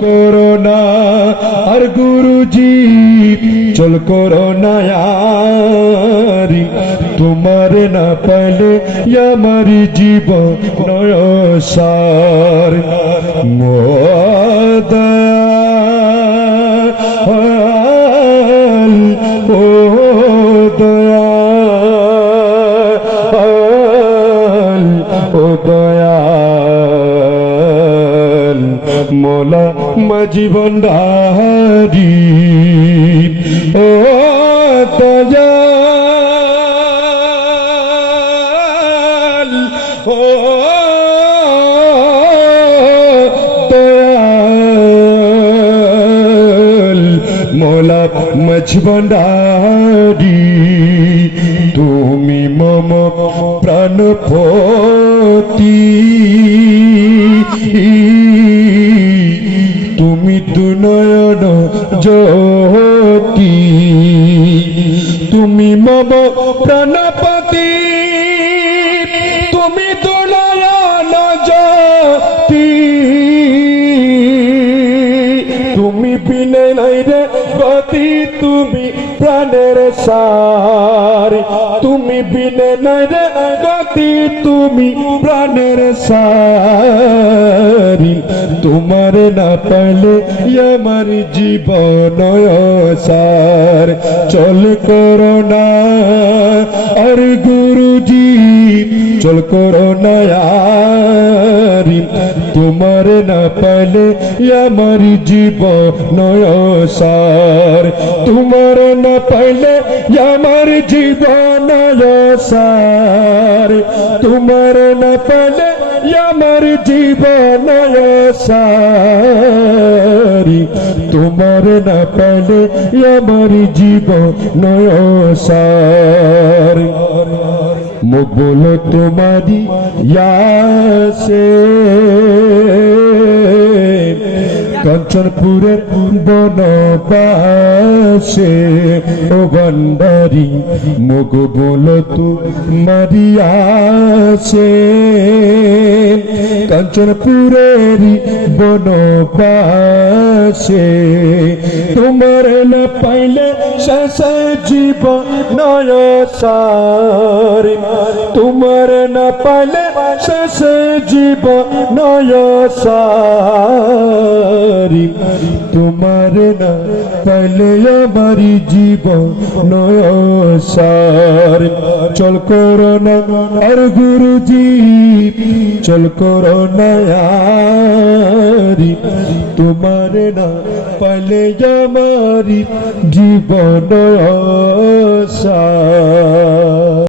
করো না আর গুরুজি, চল করো না यारी তোমার না পাইলে আমার জীবন নয় সার। মোদয়াল মোলা মাঝি ভণ্ডারি ও দয়াল। মোলা মাঝি ভণ্ডারি তুমি মম প্রাণপতি। তুমি দুনয়ন জ্যোতি, তুমি মম প্রাণপতি, তুমি দুনয়ন জ্যোতি। তুমি বিনে নাই রে গতি তুমি প্রাণের সার। তুমি বিনে নাই রে গতি তুমি প্রাণের সার। তোমার না পাইলে আমার জীবন সার চল করো না আর গুরুজি, চল করো না यारी তোমার না পাইলে আমার জীবন সার তোমার না পাইলে আমার জীবন সার তোমার না পাইলে আমার জীবন সারি তোমার না পেলে আমার জীবন সার মুখ বলো তোমারি ইয়াসে কাঞ্চনপুরের বনবাসে, ও ভণ্ডারি মুখ বলো তোমারি আসে কাঞ্চনপুরের বনবাসে, তোমার না পাইলে শেষ জীবন নয় সার তোমার না পাইলে শেষ জীবন নয় সারি তোমার না পাইলে আমার জীবন সার চল করো না, আর গুরুজি, চল করো না তোমার না, পাইলে আমার জীবন সার